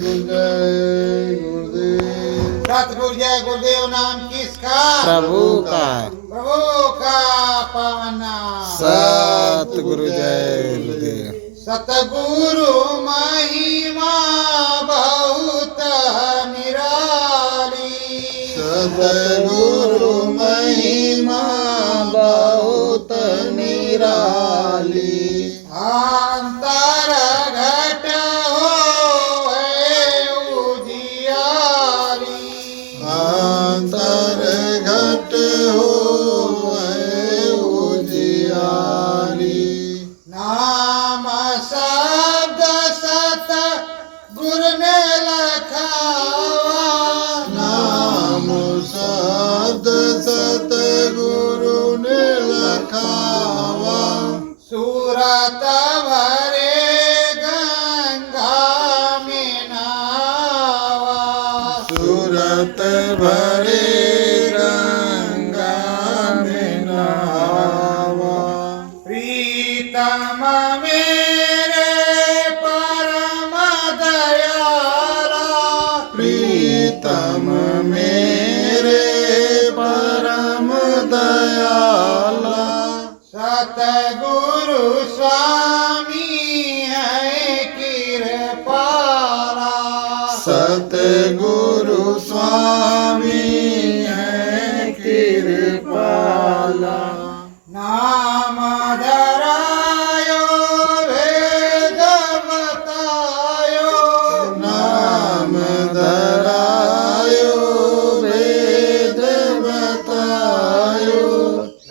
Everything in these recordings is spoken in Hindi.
जय गुरुदेव। सतगुरु जय गुरुदेव नाम किसका? प्रभु का। प्रभु का पावन नाम। सतगुरु जय गुरुदेव। सतगुरु महिमा बहुत निराली। सतगुरु महिमा बहुत निराली। अंतर घट होए उजियारी। अंतर घट होए उजियारी। नाम शब्द सत गुरु ने लखावा। नाम शब्द सतगुरु ने लखावा। सूरत भरे गंगा में नावा। सूरत भरे गंगा में नहावा। प्रीतम मेरे परम दयाला। प्रीतम मेरे परम दयाला। सतगुरु स्वामी है कृपाला। सतगुरु स्वामी है कृपाला। नाम धरायो वेद बतायो। नाम धरायो वेद बतायो।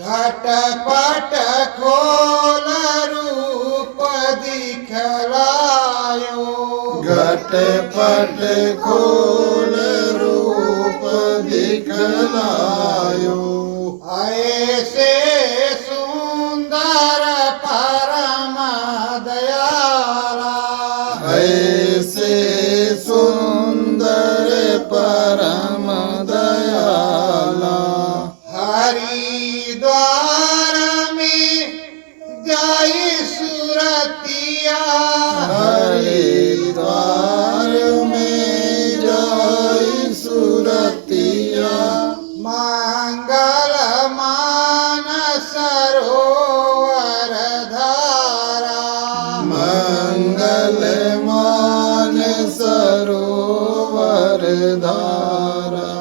घटपट खोल रूप दिखलायो। घटपट खोल रूप दिखलायो। ऐसे सुंदर परम दयाला। ऐसे सुंदर परम दयाला। हरिद्वार में जाई सुरतिया। हरिद्वार में जाई सुरतिया। मंगल मान सरोवर धारा। मंगल मान सरोवर धारा।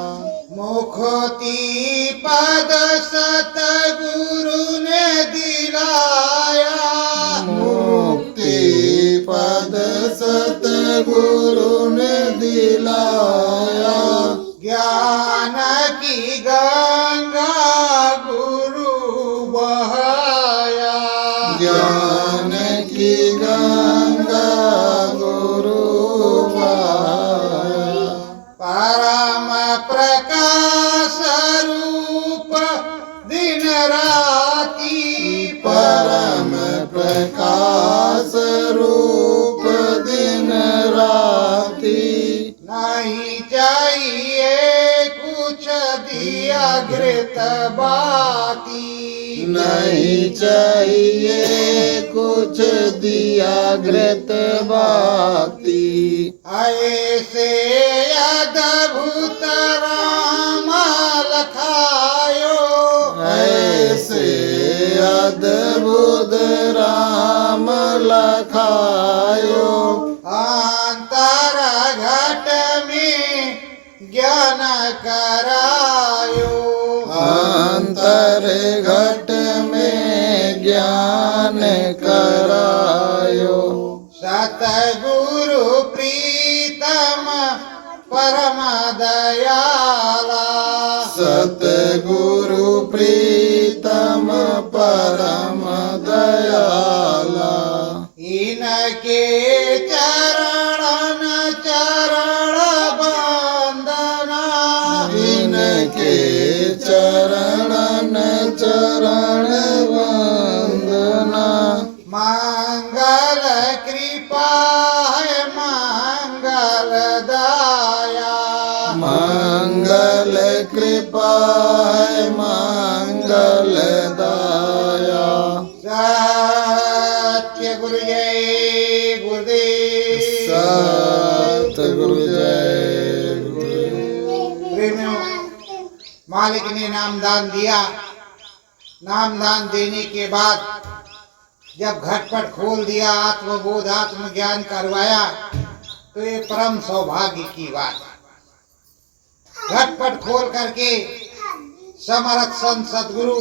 मुक्ति पद सतगुरु ने दिलाया। मुक्ति पद सतगुरु ने दिलाया। ज्ञान की गंगा गुरु बहाया। ज्ञान की गंगा गुरु बहाया। परम प्रकाश रूप दिन राती। परम प्रकाश रूप दिन राती। नहीं चाहिए कुछ दिया घृत बाती। नहीं चाहिए कुछ दिया घृत बाती। ऐसे अद्भुत राम लखायो। ऐसे अद्भुत राम लखायो। अंतर घट में ज्ञान करायो। अंतर घट में ज्ञान करायो। सतगुरु प्रीतम परम दयाला। सतगुरु प्रीतम परम दयाला। इनके चरण चरण बंदना। इनके चरण चरण वंदना। मंगल कृपा है मंगल दाया। मंगल कृपा है मंगल दाया। सत्य गुरु जय गुरुदेव। सतगुरु मालिक ने नामदान दिया। नामदान देने के बाद जब घटपट खोल दिया, आत्मबोध आत्मज्ञान करवाया, तो ये परम सौभाग्य की बात है। घटपट खोल करके समर्थ संत सदगुरु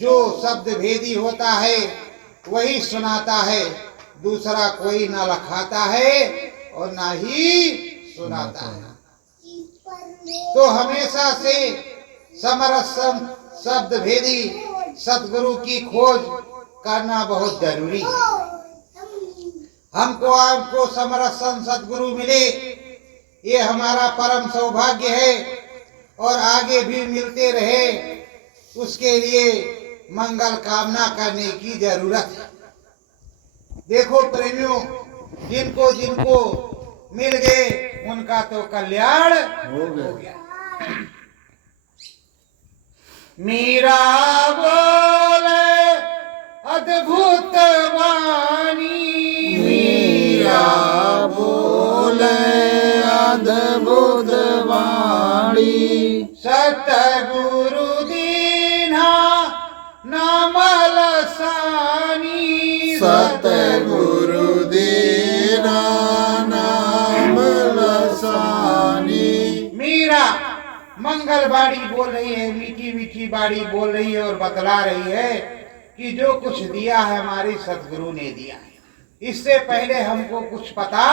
जो शब्द भेदी होता है वही सुनाता है, दूसरा कोई ना लखाता है और ना ही सुनाता है। तो हमेशा से समर्थ संत शब्द भेदी सदगुरु की खोज करना बहुत जरूरी है। हमको आपको समर्थ संत सदगुरु मिले, ये हमारा परम सौभाग्य है और आगे भी मिलते रहे, उसके लिए मंगल कामना करने की जरूरत है। देखो प्रेमियों, जिनको जिनको मिल गए उनका तो कल्याण हो गया। मीरा बोले अद्भुत वाणी, मीरा बोले अद्भुत वाणी, सतगुरु दीन्हा नाम लसानी, सतगुरु दीना नाम लसानी। मीरा मंगल बाड़ी बोल रही है, मीठी मीठी बाड़ी बोल रही है और बतला रही है कि जो कुछ दिया है हमारे सतगुरु ने दिया है। इससे पहले हमको कुछ पता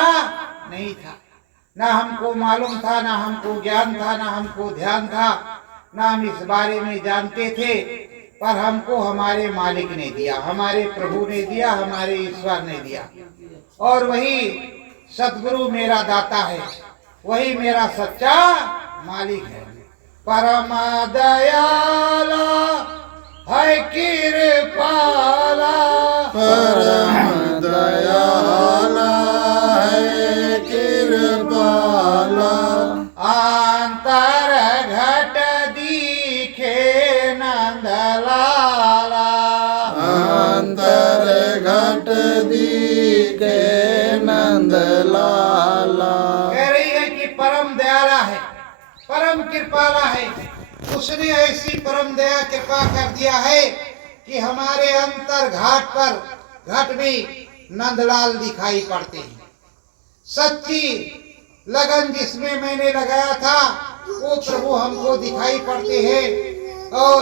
नहीं था, ना हमको मालूम था, ना हमको ज्ञान था, ना हमको ध्यान था, ना हम इस बारे में जानते थे, पर हमको हमारे मालिक ने दिया, हमारे प्रभु ने दिया, हमारे ईश्वर ने दिया। और वही सतगुरु मेरा दाता है, वही मेरा सच्चा मालिक है। परम दयाला है कृपाला, परम दयाला है कृपाला, अंतर घट दिखे नंदलाला, अंतर घट दिखे नंदलाला। कह रही है कि परम दयाला है, परम कृपाला है। उसने ऐसी परम दया कृपा कर दिया है कि हमारे अंतर घाट पर घट भी नंदलाल दिखाई पड़ते हैं। सच्ची लगन जिसमें मैंने लगाया था वो प्रभु हमको दिखाई पड़ते हैं और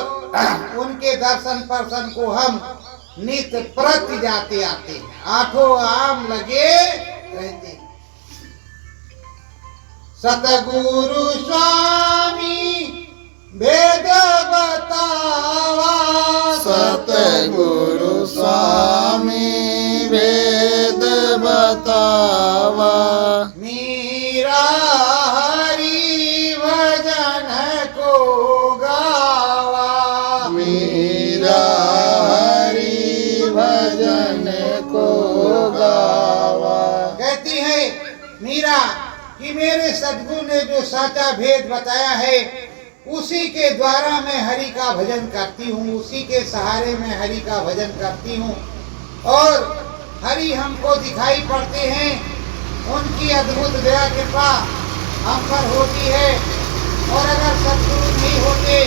उनके दर्शन पर्शन को हम नित्य प्रति जाते आते हैं, आठों आम लगे रहते हैं। सतगुरु स्वामी भेद बतावा, सतगुरु स्वामी वेद बतावा, मीरा हरि भजन को गावा, मीरा हरि भजन को गावा। कहती है मीरा कि मेरे सद्गुरु ने जो साचा भेद बताया है उसी के द्वारा मैं हरि का भजन करती हूँ, उसी के सहारे मैं हरि का भजन करती हूँ और हरि हमको दिखाई पड़ते हैं। उनकी अद्भुत दया कृपा हम पर होती है और अगर सद्गुरु नहीं होते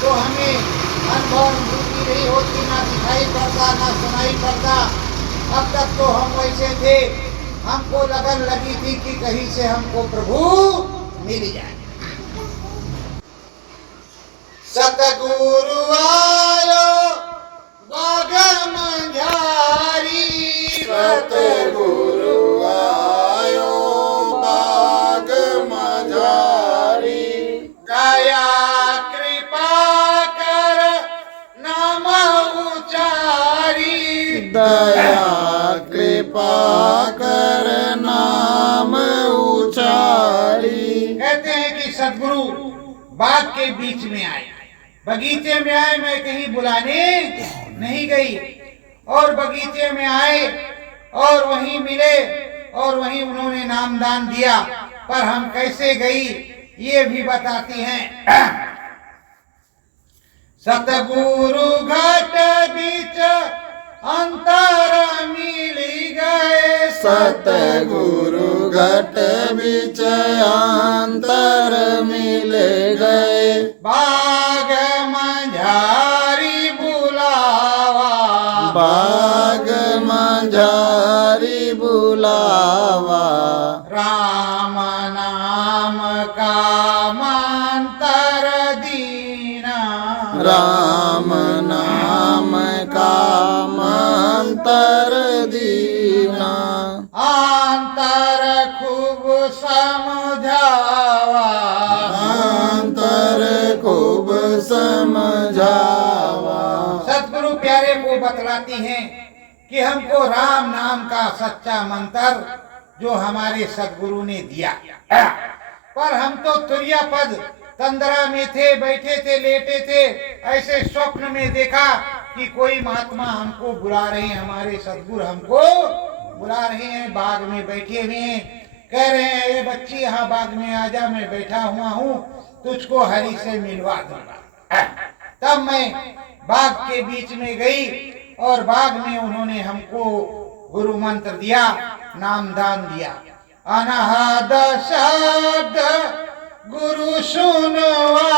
तो हमें अनुभव अनुभूति नहीं होती, ना दिखाई पड़ता, ना सुनाई पड़ता। अब तक तो हम वैसे थे, हमको लगन लगी थी कि कहीं से हमको प्रभु मिल जाए। सतगुरु आयो बाग मंझारी, सतगुरु आयो बाग मझारी, दया कृपा कर नाम उचारी, दया कृपा कर नाम उचारी। कहते हैं कि सतगुरु बाग के बीच में आए, बगीचे में आए, मैं कहीं बुलाने नहीं गई और बगीचे में आए और वहीं मिले और वहीं उन्होंने नामदान दिया। पर हम कैसे गई ये भी बताती हैं। सतगुरु घट बीच अंतर मिली गए, सतगुरु घट बीच अंतर मिल गए, खूब समझावा, अंतर खूब समझावा। सदगुरु प्यारे को बतलाती हैं कि हमको राम नाम का सच्चा मंत्र जो हमारे सदगुरु ने दिया, पर हम तो तुरिया पद तंद्रा में थे, बैठे थे, लेटे थे, ऐसे स्वप्न में देखा कि कोई महात्मा हमको बुला रहे हैं, हमारे सदगुरु हमको बुला रहे हैं, बाग में बैठे हुए हैं, कह रहे हैं ये बच्ची यहाँ बाग में आजा, मैं बैठा हुआ हूँ, तुझको हरि से मिलवा दूंगा। तब मैं बाग के बीच में गई और बाग में उन्होंने हमको गुरु मंत्र दिया, नामदान दिया। अनहद शब्द गुरु सुनवावा,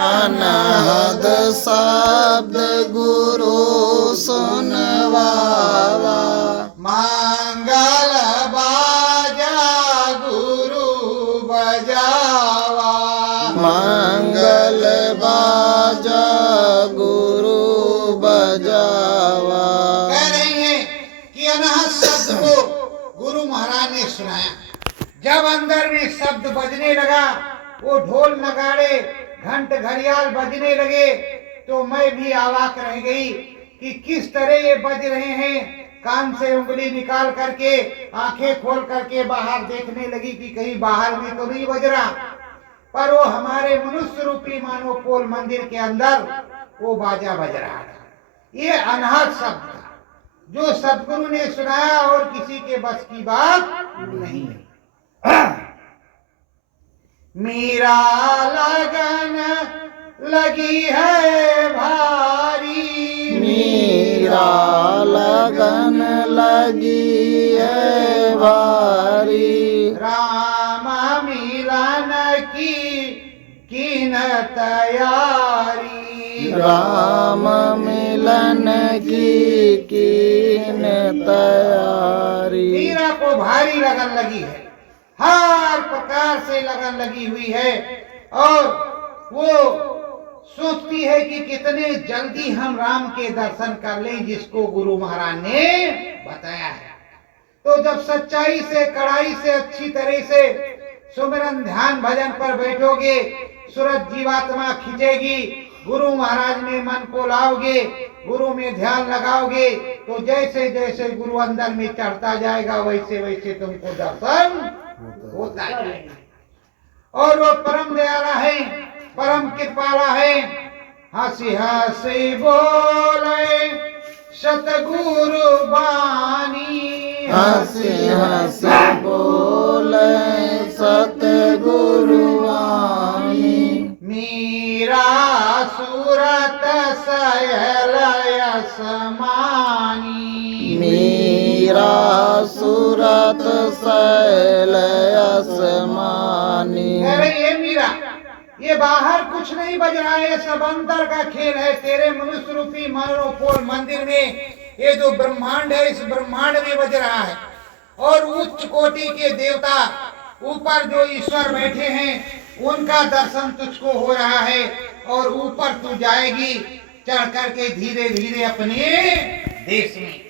अनहद शब्द गुरु सुनवावा। मंगल बाजा गुरु बजावा, मंगल बाजा गुरु बजावा। कह रही हैं कि अनहद शब्द को गुरु महाराज ने सुनाया। जब अंदर में शब्द बजने लगा, वो ढोल नगाड़े घंट घड़ियाल बजने लगे, तो मैं भी अवाक रह गई कि किस तरह ये बज रहे हैं। कान से उंगली निकाल करके आंखें खोल करके बाहर देखने लगी कि कहीं बाहर में तो नहीं बज रहा, पर वो हमारे मनुष्य रूपी मानो पोल मंदिर के अंदर वो बाजा बज रहा था। ये अनहद शब्द था जो सदगुरु ने सुनाया और किसी के बस की बात नहीं है। मेरा लगन लगी है भारी, मेरा लगन लगी है भारी। राम मिलन की न तैयारी, राम मिलन की न तैयारी। मीरा को भारी लगन लगी है, हर प्रकार से लगन लगी हुई है, और वो सोचती है कि कितने जल्दी हम राम के दर्शन कर लें जिसको गुरु महाराज ने बताया है। तो जब सच्चाई से, कड़ाई से, अच्छी तरह से सुमिरन ध्यान भजन पर बैठोगे, सूरज जीवात्मा खिंचेगी, गुरु महाराज में मन को लाओगे, गुरु में ध्यान लगाओगे, तो जैसे जैसे गुरु अंदर में चढ़ता जाएगा वैसे वैसे तुमको दर्शन होता जाएगा। और वो परम दयाला है, परम कृपाला है। हंसी हंसी बोले सतगुरु बानी, हंसी हंसी बोले सतगुरु वाणी। मीरा सूरत सयलय समानी, मीरा सूरत शैलय समानी। अरे ये मीरा, ये बाहर कुछ नहीं बज रहा है, सब अंदर का खेल है। तेरे मनुष्य रूपी मनोपोल मंदिर में ये जो ब्रह्मांड है, इस ब्रह्मांड में बज रहा है। और उच्च कोटि के देवता, ऊपर जो ईश्वर बैठे हैं, उनका दर्शन तुझको हो रहा है। और ऊपर तू जाएगी चढ़ करके धीरे धीरे अपने देश में,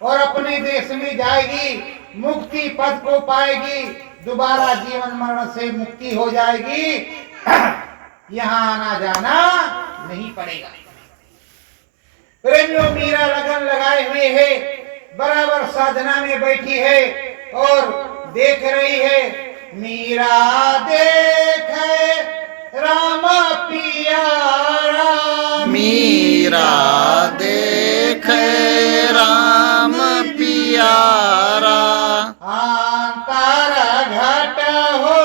और अपने देश में जाएगी, मुक्ति पद को पाएगी, दोबारा जीवन मरण से मुक्ति हो जाएगी, यहाँ आना जाना नहीं पड़ेगा। प्रेमियों, मीरा लगन लगाए हुए है, बराबर साधना में बैठी है और देख रही है। मीरा देखे राम पियारा, मीरा देखे राम पियारा। अंतर घट हो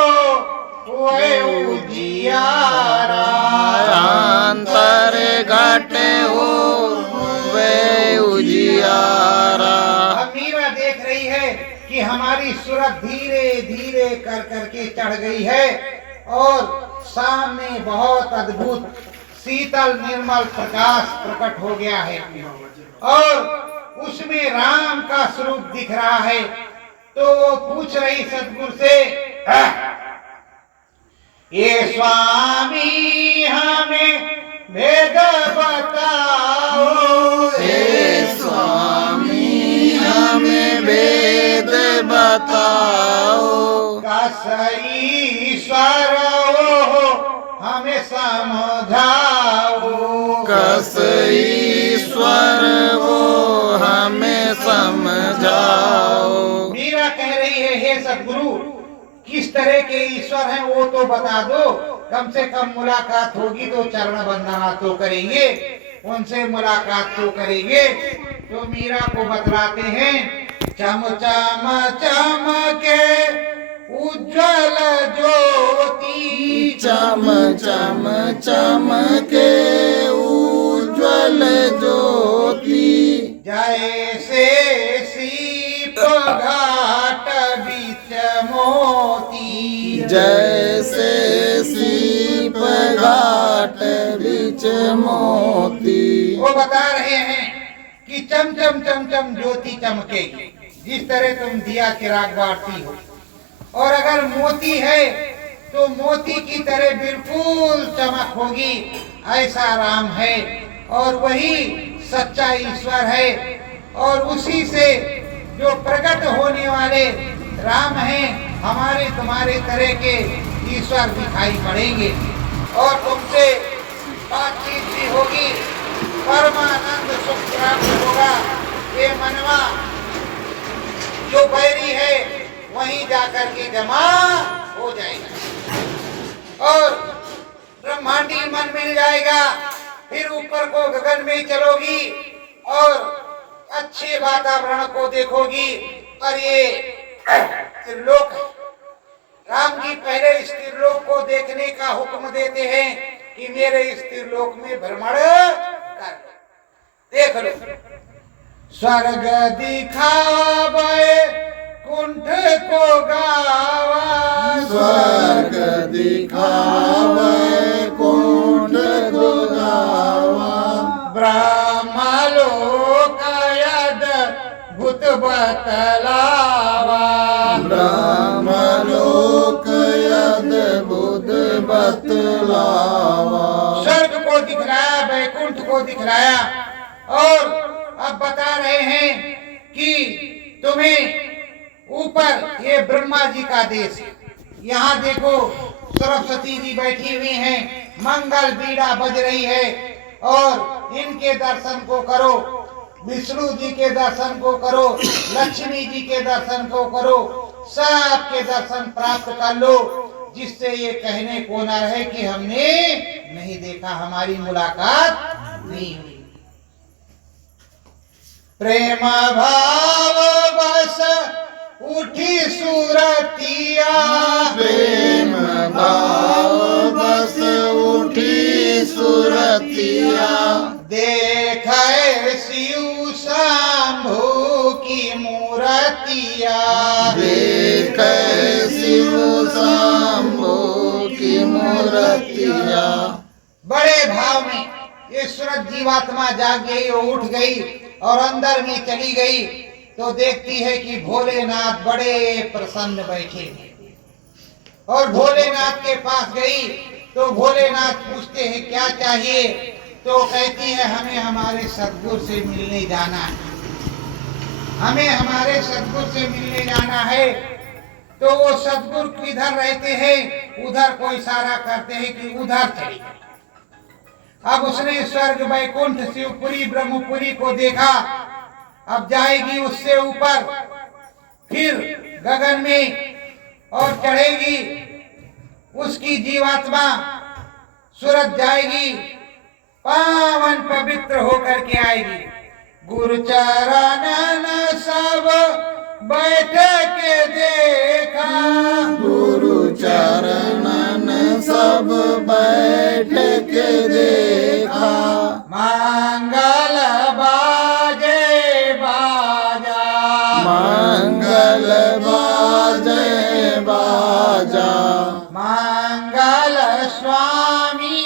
वे उजियारा, अंतर घट हो वे उजियारा। अब मीरा देख रही है कि हमारी सूरत धीरे धीरे कर करके चढ़ गई है, और सामने बहुत अद्भुत शीतल निर्मल प्रकाश प्रकट हो गया है, और उसमें राम का स्वरूप दिख रहा है। तो वो पूछ रही सतगुरु से, ये स्वामी हमें भेद बताओ, हे स्वामी हमें भेद बताओ। ईश्वर हो हमें समझाओ। कस ईश्वर वो हमें समझाओ। मीरा कह रही है, हे सदगुरु, किस तरह के ईश्वर हैं वो तो बता दो, कम से कम मुलाकात होगी तो चरण वंदना तो करेंगे, उनसे मुलाकात तो करेंगे। तो मीरा को बतलाते हैं, चम चम चमके उज्जवल ज्योति, चम चम चमके उज्ज्वल ज्योति, जैसे सीप घाट बीच मोती, जैसे सीप घाट बीच मोती। वो बता रहे हैं कि चम चम चम चम ज्योति चमकेगी, जिस तरह तुम दिया चिराग बांटती हो, और अगर मोती है तो मोती की तरह बिल्कुल चमक होगी, ऐसा राम है। और वही सच्चा ईश्वर है, और उसी से जो प्रकट होने वाले राम हैं, हमारे तुम्हारे तरह के ईश्वर दिखाई पड़ेंगे, और तुमसे बातचीत भी होगी, परमानंद सुख प्राप्त होगा। ये मनवा जो बैरी है वहीं जाकर के जमा हो जाएगा, और ब्रह्मांडी मन मिल जाएगा। फिर ऊपर को गगन में चलोगी और अच्छे वातावरण को देखोगी। और ये त्रिलोक है, राम जी पहले इस त्रिलोक को देखने का हुक्म देते हैं कि मेरे इस त्रिलोक में भ्रमण कर, देख लो। स्वर्ग दिखावे कुंठ को गावा, स्वर्ग दिखावे कुंठ को गावा, ब्रह्मलोक अद्भुत बतलावा, ब्रह्मलोक अद्भुत बतलावा। स्वर्ग को दिखलाया, वैकुंठ को दिखलाया, और अब बता रहे हैं कि तुम्हें ऊपर ये ब्रह्मा जी का देश, यहाँ देखो सरस्वती जी बैठी हुई हैं, मंगल बीड़ा बज रही है, और इनके दर्शन को करो, विष्णु जी के दर्शन को करो, लक्ष्मी जी के दर्शन को करो, सबके दर्शन प्राप्त कर लो, जिससे ये कहने को न रहे कि हमने नहीं देखा, हमारी मुलाकात नहीं हुई। प्रेम भाव बस उठी सूरतिया, प्रेम भाव बस उठी सुरतिया, देखे शिव शंभु की मूर्तिया, देखे शिव शंभु की मूर्तिया। बड़े भाव में ये सूरत जीवात्मा जाग गई और उठ गई और अंदर में चली गई, तो देखती है कि भोलेनाथ बड़े प्रसन्न बैठे हैं, और भोलेनाथ के पास गई तो भोलेनाथ पूछते हैं क्या चाहिए, तो कहती है हमें हमारे सद्गुरु से मिलने जाना है, हमें हमारे सद्गुरु से मिलने जाना है। तो वो सद्गुरु किधर रहते हैं, उधर को इशारा करते हैं कि उधर चली। अब उसने स्वर्ग वैकुंठ शिवपुरी ब्रह्मपुरी को देखा, अब जाएगी उससे ऊपर, फिर गगन में और चढ़ेगी, उसकी जीवात्मा सूरत जाएगी, पावन पवित्र होकर के आएगी। गुरु चरणन सब बैठ के देखा, गुरु चरणन सब बैठ के देखा, मंगल बाजे बाजा, मंगल बाजे बाजा, मंगल स्वामी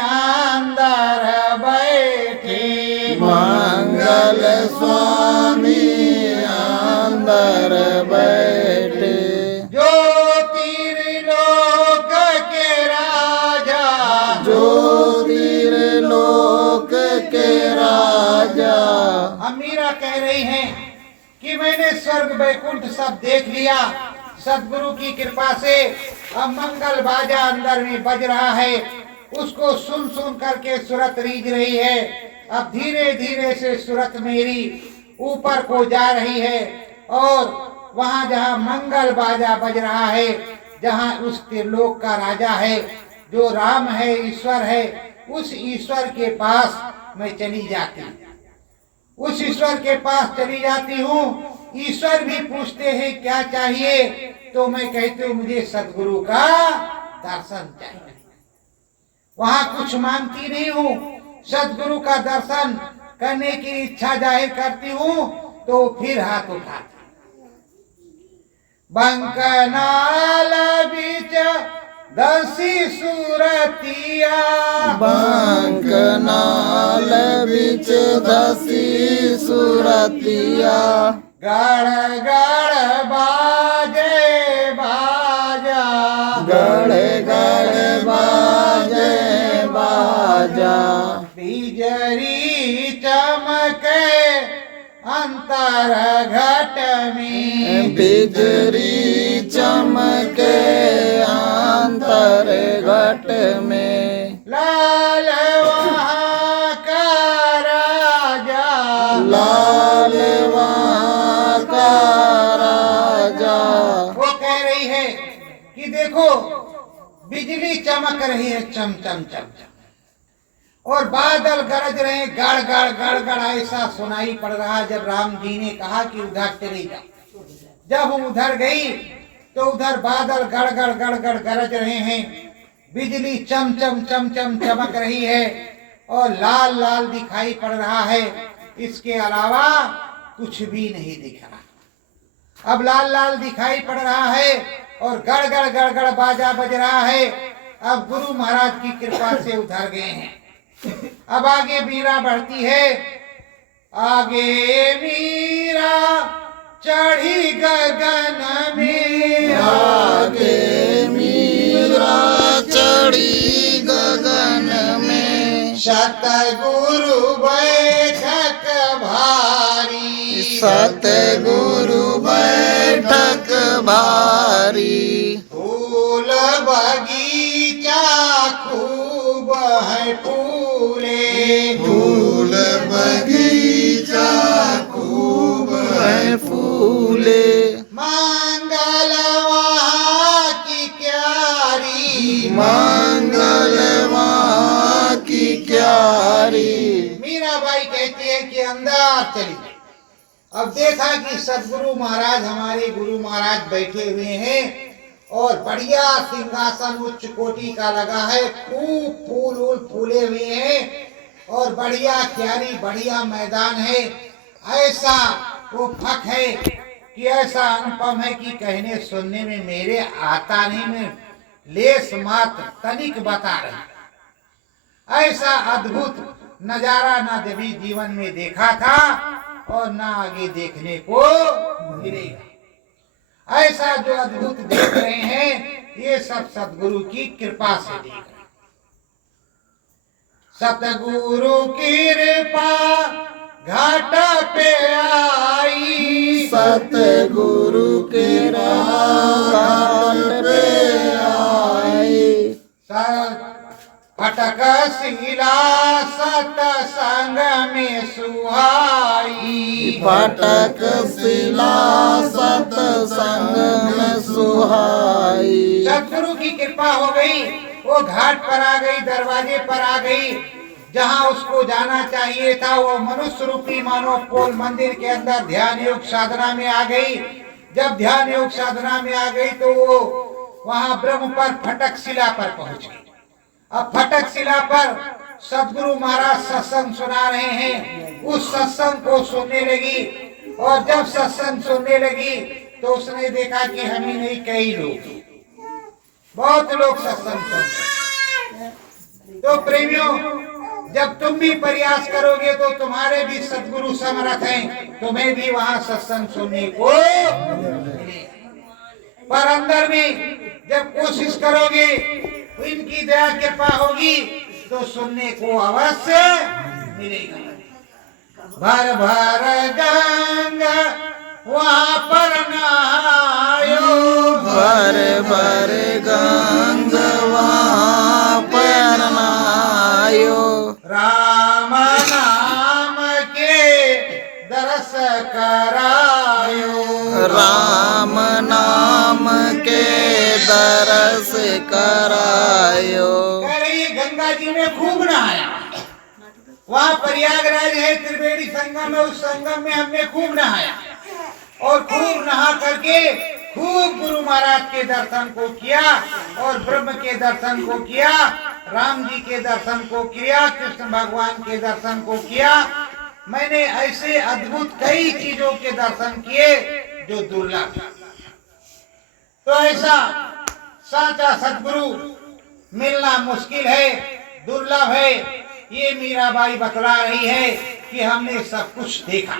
अंदर बैठे, मंगल स्वामी अंदर बैठे, जो त्रिलोक के राजा, जो त्रिलोक के राजा। हम मीरा कह रही हैं कि मैंने स्वर्ग वैकुंठ सब देख लिया, सदगुरु की कृपा से अब मंगल बाजा अंदर में बज रहा है, उसको सुन सुन करके सूरत रीझ रही है। अब धीरे धीरे से सूरत मेरी ऊपर को जा रही है और वहां जहां मंगल बाजा बज रहा है, जहां उस त्रिलोक का राजा है, जो राम है, ईश्वर है, उस ईश्वर के पास मैं चली जाती हूँ, उस ईश्वर के पास चली जाती हूँ। ईश्वर भी पूछते हैं क्या चाहिए, तो मैं कहती हूँ मुझे सदगुरु का दर्शन चाहिए। वहां कुछ मांगती नहीं हूँ, सदगुरु का दर्शन करने की इच्छा जाहिर करती हूँ, तो फिर हाथ उठाती। बंकनाल बीच दसी सूरतिया, बंकनाल बिच दसी सूरतिया, गड़ गड़ बाजे बाजा, गड़ गड़ बाजे बाजा, बिजरी चमके अंतर घट में, बिजली चमके अंतर घट में, लाल वहाँ का राजा, लाल वहाँ का राजा। वो कह रही है कि देखो बिजली चमक रही है चम चम चम चम, और बादल गरज रहे हैं गड़ गड़ गड़ गड़, ऐसा सुनाई पड़ रहा। जब राम जी ने कहा कि उधर चली जा, जब हम उधर गई तो उधर बादल गड़ गड़ गड़ गड़ गरज रहे हैं, बिजली चम चम चम चम चमक रही है और लाल लाल दिखाई पड़ रहा है। इसके अलावा कुछ भी नहीं दिख रहा। अब लाल लाल दिखाई पड़ रहा है और गड़ गड़ गड़ गड़ बाजा बज रहा है। अब गुरु महाराज की कृपा से उधर गए हैं। अब आगे मीरा बढ़ती है, आगे मीरा चढ़ी गगन में, आगे मीरा चढ़ी गगन में, सतगुरु बैठक भारी, सतगुरु बैठक भारी, फूल बगीचा खूब है फूले, फूल बगीचा खूब है फूले, मंगल वहाँ की क्यारी, मंगल वहाँ की क्यारी। मीराबाई कहती है कि अंदर चली गई। अब देखा कि सदगुरु महाराज, हमारे गुरु महाराज बैठे हुए हैं और बढ़िया सिंहासन उच्च कोटि का लगा है, खूब फूल फूले हुए हैं और बढ़िया क्यारी, बढ़िया मैदान है। ऐसा वो फक है कि ऐसा अनुपम है कि कहने सुनने में मेरे आता नहीं, में लेस मात्र तनिक बता रही। ऐसा अद्भुत नजारा ना कभी जीवन में देखा था और ना आगे देखने को मिलेगा। ऐसा जो अद्भुत देख रहे हैं, ये सब सतगुरु की कृपा से देख रहे हैं। सतगुरु की कृपा घाट पे आई, सतगुरु के घाट पे आई, फटक शिला सतसंग में सुहाई, फटक शिला सतसंग में सुहाई। सतगुरु की कृपा हो गई, वो घाट पर आ गई, दरवाजे पर आ गई, जहां उसको जाना चाहिए था। वो मनुष्य रूपी मानव पोल मंदिर के अंदर ध्यान योग साधना में आ गई। जब ध्यान योग साधना में आ गई तो वो वहां ब्रह्म पर फटक शिला पर पहुंच गई। अब फटक शिला पर सदगुरु महाराज सत्संग सुना रहे हैं, उस सत्संग को सुनने लगी। और जब सत्संग सुनने लगी तो उसने देखा कि हम ही नहीं, कई लोग, बहुत लोग सत्संग सुनते। तो प्रेमियों, जब तुम भी प्रयास करोगे तो तुम्हारे भी सदगुरु समर्थ हैं, तुम्हें भी वहां सत्संग सुनने को मिलेगा। पर अंदर में जब कोशिश करोगे तो इनकी दया कृपा होगी तो सुनने को अवश्य मिलेगा। भर भर गंगा वहां पर नहायो, राम नाम के दरस करायो। कह रही है गंगा जी में खूब नहाया। वहाँ प्रयागराज है त्रिवेणी संगम है, उस संगम में हमने खूब नहाया और खूब नहा करके खूब गुरु महाराज के दर्शन को किया और ब्रह्म के दर्शन को किया, राम जी के दर्शन को किया, कृष्ण भगवान के दर्शन को किया। मैंने ऐसे अद्भुत कई चीजों के दर्शन किए जो दुर्लभ। तो ऐसा साचा सदगुरु मिलना मुश्किल है, दुर्लभ है। ये मीराबाई बतला रही है कि हमने सब कुछ देखा।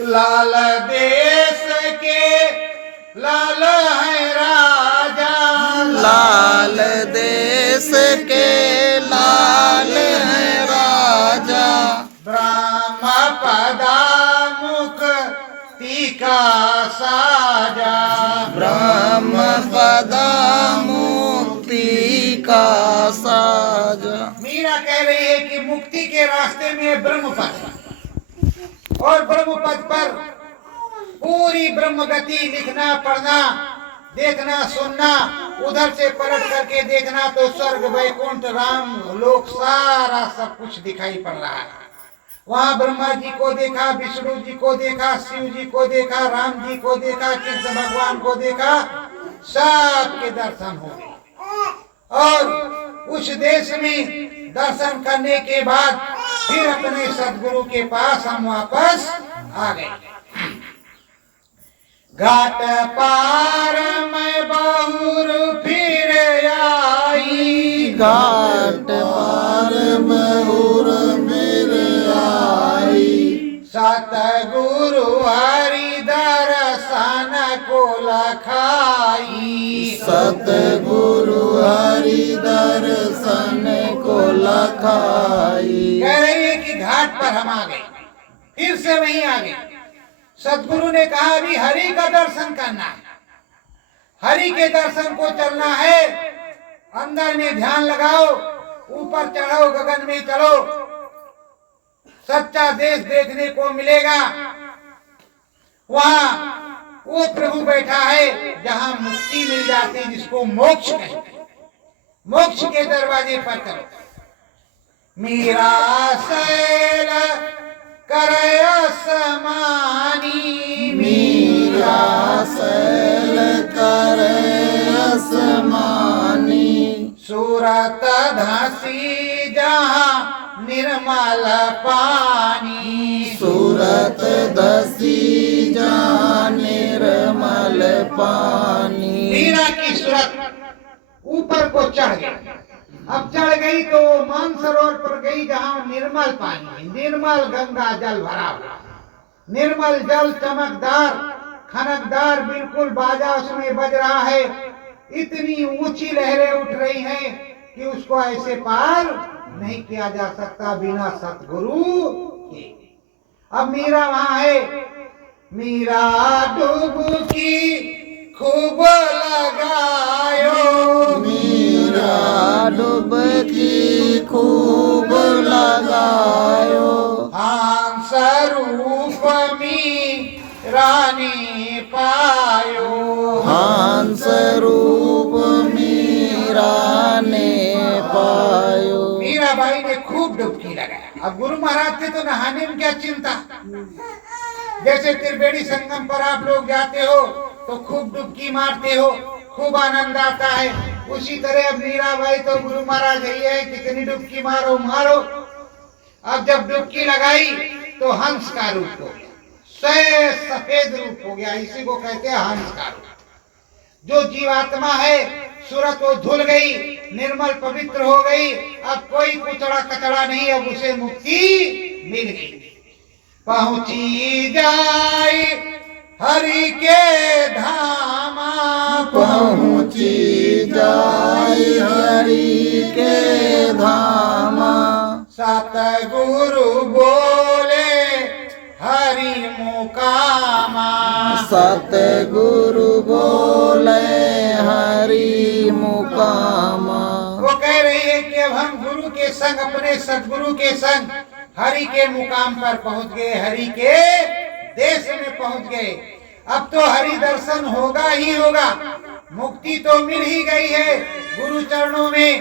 लाल देश के लाल है राजा, लाल देश के लाल है राजा, ब्रह्म पदामुक्ति का साजा, ब्रह्म पदामुक्ति का साजा। मीरा कह रही है कि मुक्ति के रास्ते में ब्रह्म पद और ब्रह्म पद पर पूरी ब्रह्म गति लिखना पढ़ना देखना सुनना, उधर से पलट करके देखना तो स्वर्ग वैकुंठ राम लोक सारा सब कुछ दिखाई पड़ रहा है। वहाँ ब्रह्मा जी को देखा, विष्णु जी को देखा, शिव जी को देखा, राम जी को देखा, कृष्ण भगवान को देखा, सबके दर्शन हो गए। और उस देश में दर्शन करने के बाद फिर अपने सदगुरु के पास हम वापस आ गए। घाट पार मैं बहुर फिर आई, घाट पार बहुर मिल आई, सतगुरु हरि दर्शन को लखाई, सतगुरु हरि दर्शन को लखाई। कह रही है कि घाट पर हम आ गए, फिर से वहीं आ गए। सदगुरु ने कहा अभी हरि का दर्शन करना है, हरि के दर्शन को चलना है। अंदर में ध्यान लगाओ, ऊपर चढ़ो, गगन में चलो, सच्चा देश देखने को मिलेगा। वहाँ वो प्रभु बैठा है जहाँ मुक्ति मिल जाती, जिसको मोक्ष कहते हैं। मोक्ष के दरवाजे पर चलो। मीरा सैल करय समानी, मीरा सैल करे असमानी, सूरत धसी जहाँ निर्मल पानी, सूरत दसी जहाँ निर्मल पानी। मीरा की सूरत ऊपर को चढ़ गई। अब चढ़ गई तो मानसरोवर पर गई जहाँ निर्मल पानी, निर्मल गंगा जल भरा हुआ, निर्मल जल चमकदार खनकदार, बिल्कुल बाजा उसमें बज रहा है। इतनी ऊंची लहरें उठ रही हैं कि उसको ऐसे पार नहीं किया जा सकता बिना सतगुरु के। अब मीरा वहां है। मीरा डुबकी खूब लगायो, मीरा डुबकी खूब लगायो, हंस रूप मीरा ने पायो, हंस रूप मीरा ने पायो। मीराबाई ने खूब डुबकी लगाया। अब गुरु महाराज थे तो नहाने में क्या चिंता। जैसे त्रिवेणी संगम पर आप लोग जाते हो तो खूब डुबकी मारते हो, खूब आनंद आता है। उसी तरह अब मीराबाई तो गुरु महाराज यही है, कितनी डुबकी मारो मारो। अब जब डुबकी लगाई तो हंस का रूप हो गया, सफेद रूप हो गया। इसी को कहते हैं हंस का रूप। जो जीवात्मा है सूरत वो धुल गई, निर्मल पवित्र हो गई। अब कोई कुचड़ा कचड़ा नहीं, अब उसे मुक्ति मिल गई। पहुंची जाए हरि के धामा, पहुंची जाए हरि के धामा, सतगुरु बोले हरि मुकामा, सतगुरु बोले हरि मुकामा। वो कह रही है कि अब हम गुरु के संग, अपने सतगुरु के संग हरि के मुकाम पर पहुंच गए, हरि के देश में पहुंच गए। अब तो हरि दर्शन होगा ही होगा, मुक्ति तो मिल ही गई है गुरु चरणों में।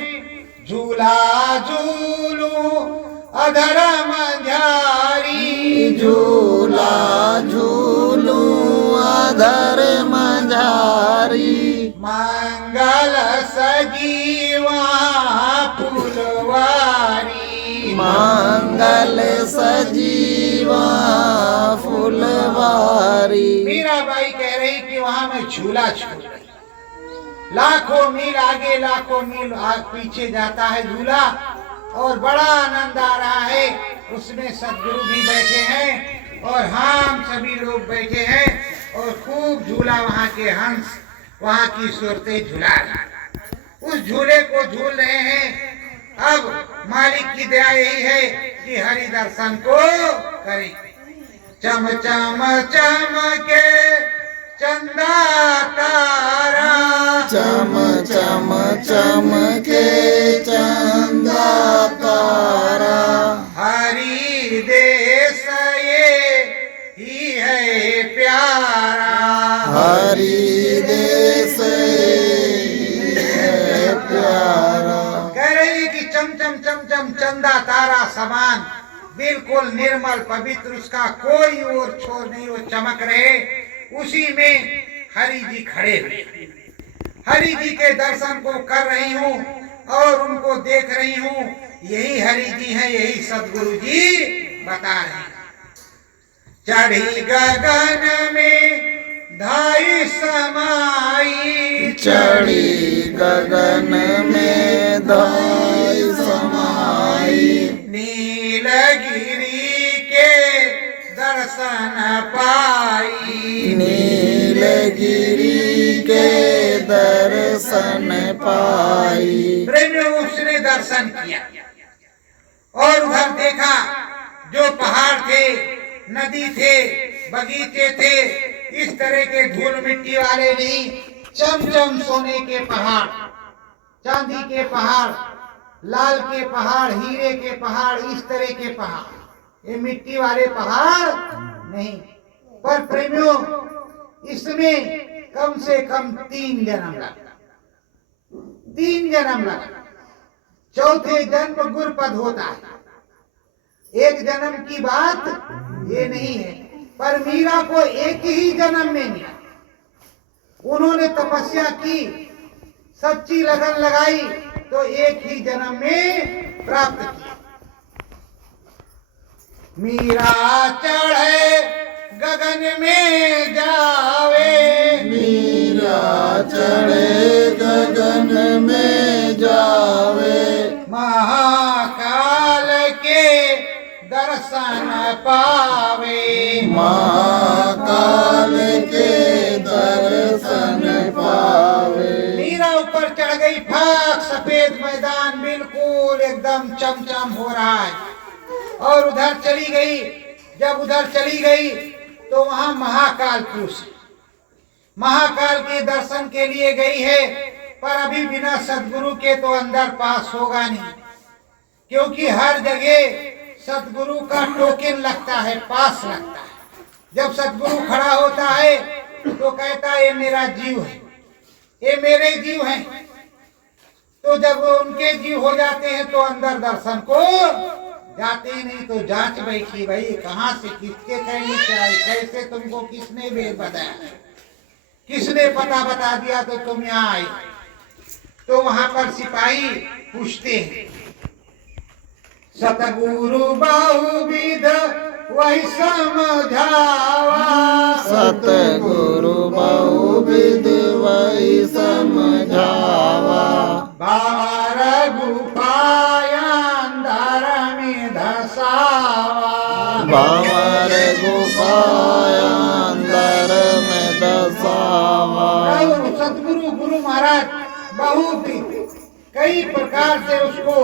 झूला झूलू अधर मंझारी, झूला झूलू अधर मंझारी, मंगल सजीवा फुलवारी, मंगल सजीवा फुलवारी। मीराबाई कह रही कि वहां मैं झूला झूल रही, लाखों मील आगे लाखों मील पीछे जाता है झूला, और बड़ा आनंद आ रहा है। उसमें सदगुरु भी बैठे हैं और हम सभी लोग बैठे हैं, और खूब झूला वहां के हंस वहां की सूरतें झूला रहे, उस झूले को झूल रहे हैं। अब मालिक की दया यही है कि हरि दर्शन को करें। चम चम चमके चंदा तारा, चम चम चमके चंदा तारा, हरि देश ये ही है प्यारा, हरि देश है प्यारा। कह रही कि चम चम चम चम चंदा तारा समान, बिल्कुल निर्मल पवित्र, उसका कोई और छोर नहीं, वो चमक रहे, उसी में हरि जी खड़े हुए। हरि जी के दर्शन को कर रही हूँ और उनको देख रही हूँ, यही हरि जी हैं, यही सदगुरु जी बता रहे हैं। चढ़ी गगन में धाई समाई, चढ़ी गगन में धाई समाई, नीलगिरी के दर्शन पाई, नीलगिरी के दर्शन पाई। प्रेम उसने दर्शन किया और उधर देखा जो पहाड़ थे, नदी थे, बगीचे थे, इस तरह के धूल मिट्टी वाले नहीं, चमचम सोने के पहाड़, चांदी के पहाड़, लाल के पहाड़, हीरे के पहाड़, इस तरह के पहाड़, ये मिट्टी वाले पहाड़ नहीं। पर प्रेमियों, इसमें कम से कम 3 जन्म लगा, 3 जन्म लगा। चौथे जन्म गुरपद होता है, एक जन्म की बात ये नहीं है। पर मीरा को एक ही जन्म में मिला, उन्होंने तपस्या की, सच्ची लगन लगाई, तो एक ही जन्म में प्राप्त किया। मीरा चढ़े गगन में जावे, मीरा चढ़े गगन में जावे, महाकाल के दर्शन पावे, महाकाल के दर्शन पावे। मीरा ऊपर चढ़ गई, फाक सफेद मैदान बिल्कुल एकदम चमचम हो रहा है, और उधर चली गई। जब उधर चली गई तो वहां महाकाल पुरुष, महाकाल के दर्शन के लिए गई है, पर अभी बिना सदगुरु के तो अंदर पास होगा नहीं, क्योंकि हर जगह सदगुरु का टोकन लगता है, पास लगता है। जब सदगुरु खड़ा होता है तो कहता है ये मेरा जीव है, ये मेरे जीव हैं। तो जब वो उनके जीव हो जाते हैं तो अंदर दर्शन को जाते ही नहीं, तो जांच बैठी, भाई कहाँ से किसके कहने से आए, कैसे तुमको किसने वेद बताया, किसने पता बता दिया तो तुम यहाँ आए। तो वहां पर सिपाही पूछते हैं, सतगुरु बहुविध वही समझावा, सतगुरु बहुविध वही समझावा, बार गुफाया अंदर में धसावा, बावर गुफाया अंदर में दसावा। सतगुरु गुरु महाराज बहुविध कई प्रकार से उसको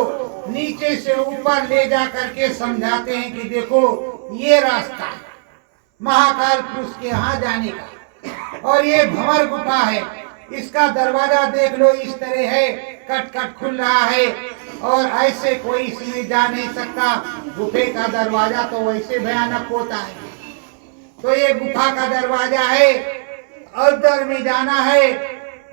नीचे से ऊपर ले जा करके समझाते हैं कि देखो ये रास्ता है महाकाल पुरुष के यहाँ जाने का, और ये भंवर गुफा है, इसका दरवाजा देख लो, इस तरह है, कट कट खुल रहा है, और ऐसे कोई इसमें जा नहीं सकता। गुफे का दरवाजा तो वैसे भयानक होता है, तो ये गुफा का दरवाजा है और अंदर में जाना है।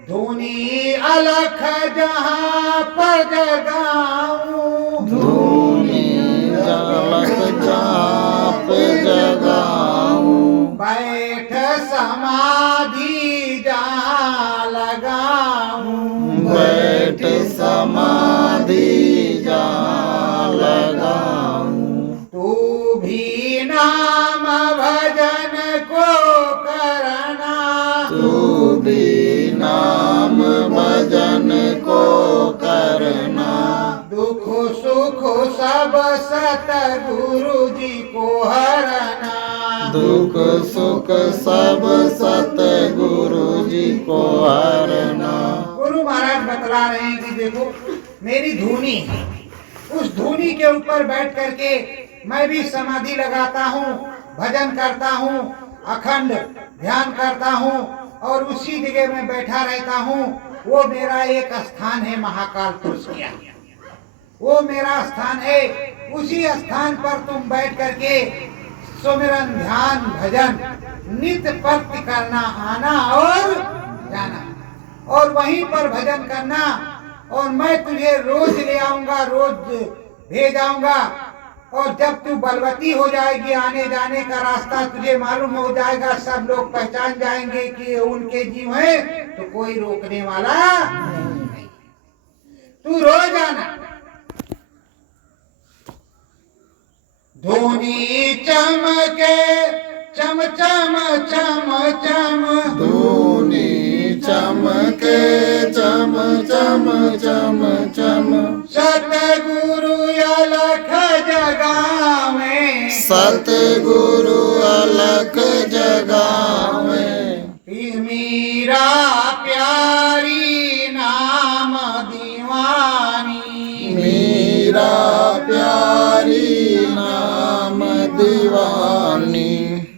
धूनी अलख जहाँ पर जगाऊं, धूनी अलख चाप जगाऊं, बैठ समाधि जहाँ लगाऊं, बैठ समाधि जहाँ लगाऊं। तू भी नाम भजन को करना, तू भी नाम भजन को करना, दुख सुख सब सतगुरु जी को हरना, दुख सुख सब सतगुरु जी को हरना। गुरु महाराज बतला रहे हैं कि देखो मेरी धूनी है, उस धूनी के ऊपर बैठ करके मैं भी समाधि लगाता हूँ, भजन करता हूँ, अखंड ध्यान करता हूँ और उसी जगह में बैठा रहता हूँ। वो मेरा एक स्थान है महाकाल पुरुष किया, वो मेरा स्थान है। उसी स्थान पर तुम बैठ करके सुमिरन ध्यान भजन नित्य प्रति करना, आना और जाना, और वहीं पर भजन करना। और मैं तुझे रोज ले आऊंगा, रोज भेज आऊंगा। और जब तू बलवती हो जाएगी, आने जाने का रास्ता तुझे मालूम हो जाएगा, सब लोग पहचान जाएंगे कि उनके जीव है, तो कोई रोकने वाला नहीं। तू रोज आना। धूनी चमके चम चम चम चम, धूनी चमके चम चम चम चम, सतगुरु अलख जगावे, सतगुरु अलख जगावे। मीरा प्यारी नाम दीवानी, मीरा प्यारी नाम दीवानी,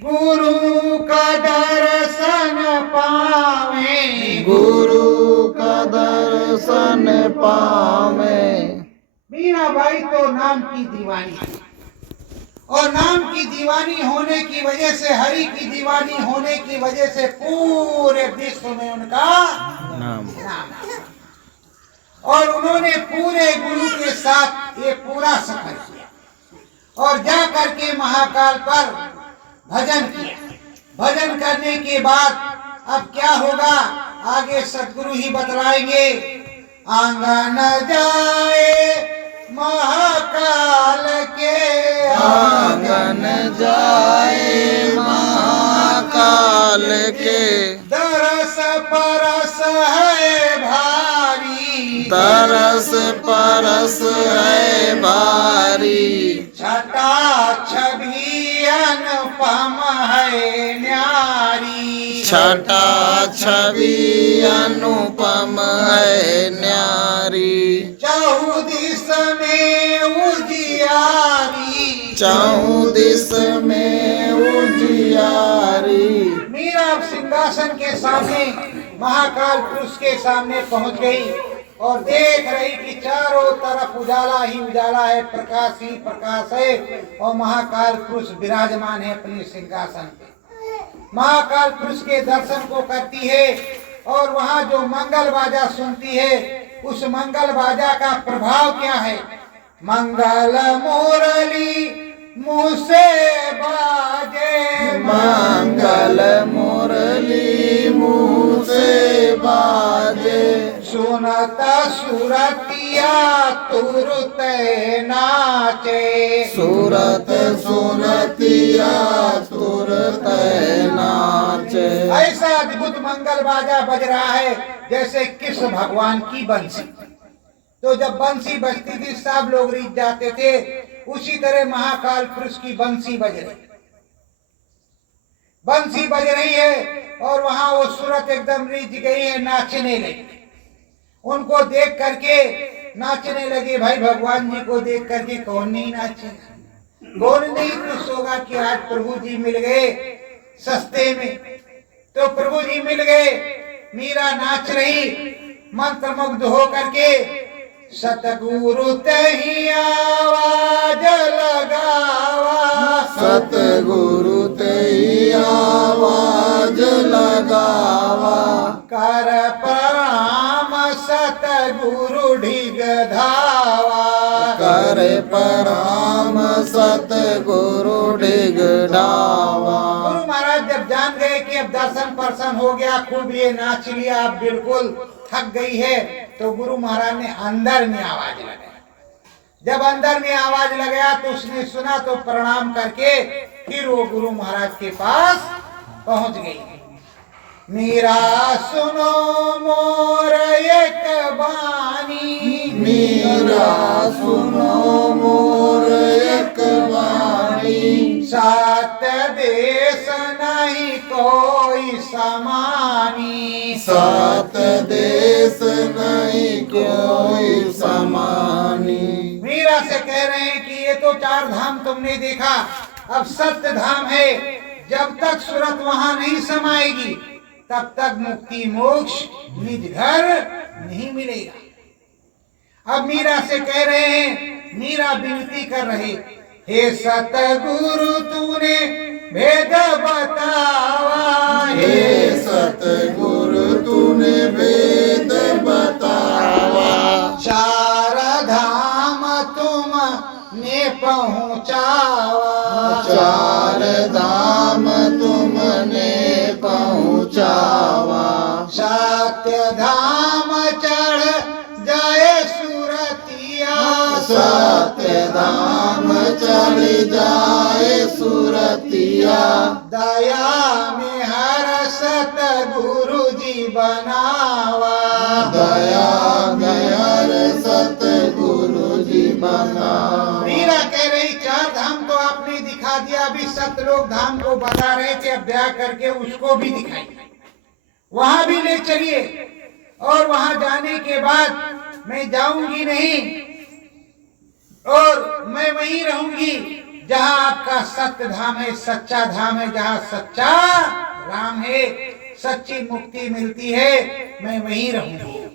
गुरु का दर्शन पावे, गुरु का दर्शन पावे। मीराबाई तो नाम की दीवानी है, और नाम की दीवानी होने की वजह से, हरि की दीवानी होने की वजह से पूरे विश्व में उनका नाम नाम है। और उन्होंने पूरे गुरु के साथ ये पूरा सफर किया और जा करके महाकाल पर भजन किया। भजन करने के बाद अब क्या होगा आगे सदगुरु ही बतलाएंगे। आंगन जाए महाकाल के, आंगन जाए महाकाल के, दरस परस है भारी, तरस परस है भारी, छटा छवि अनुपम है न्यारी, छटा छवि अनुपम है न्यारी, चौदिस में उजियारी, चौदिस में उजियारी। मीरा सिंहासन के सामने महाकाल पुरुष के सामने पहुंच गई और देख रही कि चारों तरफ उजाला ही उजाला है, प्रकाश ही प्रकाश है, और महाकाल पुरुष विराजमान है अपने सिंहासन पे। महाकाल पुरुष के दर्शन को करती है और वहाँ जो मंगल बाजा सुनती है, उस मंगल बाजा का प्रभाव क्या है। मंगल मुरली मुँह से बाजे, मंगल मुरली मुँह से बाजे, सुनता सुरतिया तुरत नाचे, सूरत सुरतिया तुरत नाचे। ऐसा अद्भुत मंगल बाजा बज रहा है जैसे कृष्ण भगवान की बंसी। तो जब बंसी बजती थी सब लोग रीझ जाते थे, उसी तरह महाकाल पुरुष की बंसी बज रही, बंसी बज रही है और वहां वो सूरत एकदम रीझ गई है, नाचने लगी। उनको देख करके नाचने लगे। भाई भगवान जी को देख करके कौन नहीं नाचेगा, कौन नहीं खुश होगा कि आज प्रभु जी मिल गए सस्ते में। तो प्रभु जी मिल गए, मीरा नाच रही मंत्रमुग्ध हो करके। सतगुरु तेहि आवाज लगावा, सतगुरु तेहि गुरु ढीग धावा। करे प्रणाम सतगुरु ढिग ढावा। गुरु महाराज जब जान गए कि अब दर्शन परसन हो गया, खूब ये नाच लिया, अब बिल्कुल थक गई है, तो गुरु महाराज ने अंदर में आवाज लगाया। जब अंदर में आवाज लगाया तो उसने सुना, तो प्रणाम करके फिर वो गुरु महाराज के पास पहुंच गई। मीरा सुनो मोर एक बानी, मीरा सुनो मोर एक बानी। सात देश नहीं कोई समानी, सात देश नहीं कोई समानी। मीरा से कह रहे हैं कि ये तो चार धाम तुमने देखा, अब सत्य धाम है। जब तक सूरत वहां नहीं समाएगी तब तक मुक्ति मोक्ष निज घर नहीं मिलेगा। अब मीरा से कह रहे हैं, मीरा विनती कर रहे, हे सतगुरु तूने भेद बतावा। हे सतगुरु तूने वेद बतावा। चार धाम तुमने पहुँचावा। चार धाम तुमने पहुँचावा। सत्य धाम चढ़ जाए सुरतिया। सत्य धाम चढ़ जाए सुरतिया। दया में हर सतगुरु जी बनावा। दया गयर सतगुरु जी बना। मीरा कह रही, चार धाम तो आपने दिखा दिया, अभी सतलोक धाम को बता रहे थे, अब दया करके उसको भी दिखाइए, वहां भी ले चलिए। और वहां जाने के बाद मैं जाऊंगी नहीं, और मैं वहीं रहूंगी जहां आपका सत्य धाम है, सच्चा धाम है, जहां सच्चा राम है, सच्ची मुक्ति मिलती है, मैं वहीं रहूंगी।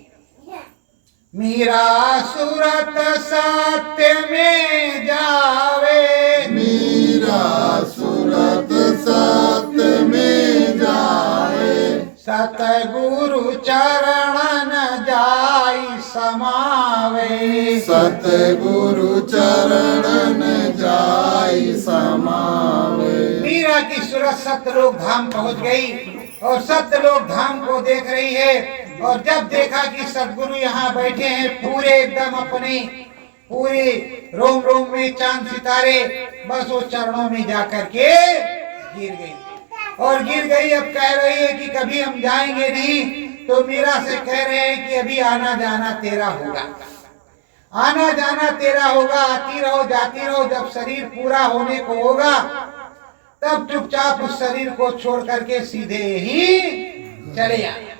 मीरा सूरत सत्य में जावे। मीरा सूरत सत्य में जावे। सतगुरु चरणन जाई समावे। सतगुरु चरणन जाई समावे। मीरा की सूरत सत्यलोक धाम पहुंच गई और सत्यलोक धाम को देख रही है। और जब देखा कि सतगुरु यहाँ बैठे हैं, पूरे एकदम अपने पूरे रोम रोम में चांद सितारे, बस वो चरणों में जाकर के गिर गई। और गिर गई, अब कह रही है कि कभी हम जाएंगे नहीं। तो मीरा से कह रहे हैं कि अभी आना जाना तेरा होगा, आना जाना तेरा होगा, आती रहो जाती रहो, जब शरीर पूरा होने को होगा तब चुपचाप उस शरीर को छोड़ करके सीधे ही चले आना,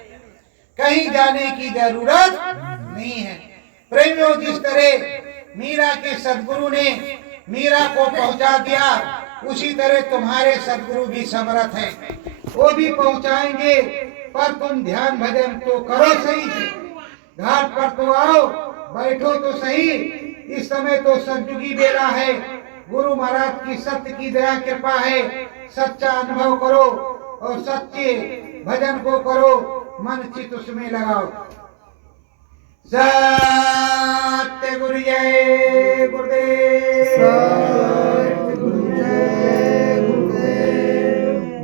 कहीं जाने की जरूरत नहीं है। प्रेमियों, जिस तरह मीरा के सदगुरु ने मीरा को पहुंचा दिया, उसी तरह तुम्हारे सदगुरु भी समर्थ हैं, वो भी पहुंचाएंगे। पर तुम ध्यान भजन तो करो सही से, घाट पर तो आओ, बैठो तो सही। इस समय तो सतयुगी बेला है, गुरु महाराज की सत्य की दया कृपा है, सच्चा अनुभव करो और सच्चे भजन को करो, मन चित उसमें लगाओ। सत्य गुरु जय गुरुदेव।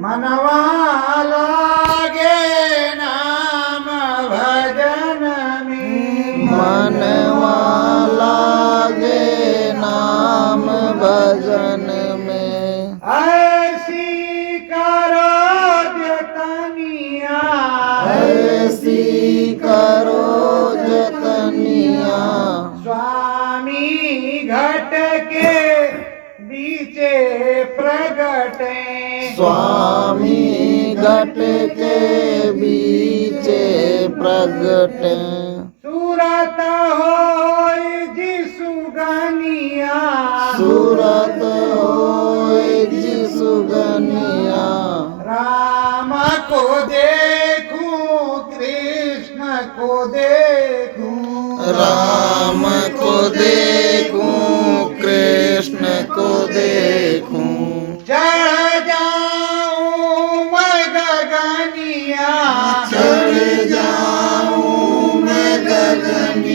मनवा लागे नाम भजन में। मनवा लागे नाम भजन में। ऐसी करो जतनिया। ऐसी करो जतनिया। स्वामी घट के बीचे प्रगटे। स्वामी घट के बीचे प्रगट। सूरत होय जिसु गनिया। सूरत होय जिसु गनिया। राम को देखूं, कृष्ण को देखूं। राम को देखूं, कृष्ण को देखूं। चढ़ जाऊं मैं गगनिया। चढ़ जाऊं मैं गगनिया।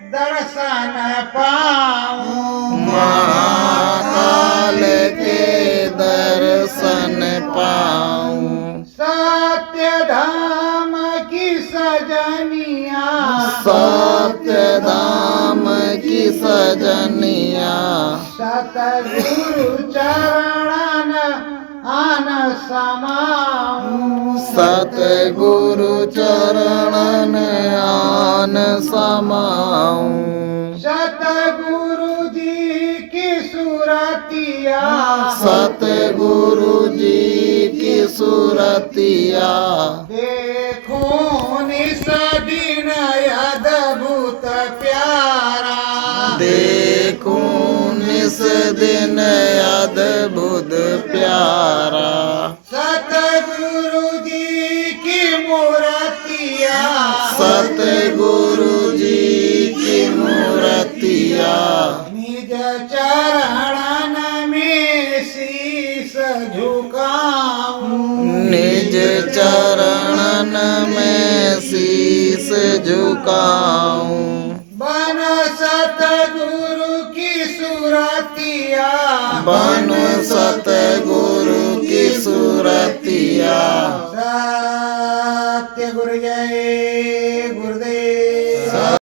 दर्शन पाऊं महाकाल के दर्शन पाऊं सत्य धाम की सजनिया सत्य धाम की सजनिया सतगुरु चरणन आन समाऊं सतगुरु चरणन आन समाऊं सतगुरु जी की सुरतिया सतगुरु जी की सुरतिया देखो निस दिन अद्भुत प्यारा देखूं निस दिन अद्भुत प्यारा सतगुरु जी की मूर्तिया सतगुरु जी की मूर्तिया निज चरणन में शीस झुकाऊं निज चरणन में शीस झुकाऊं बन सतगुरु की सुरतिया बन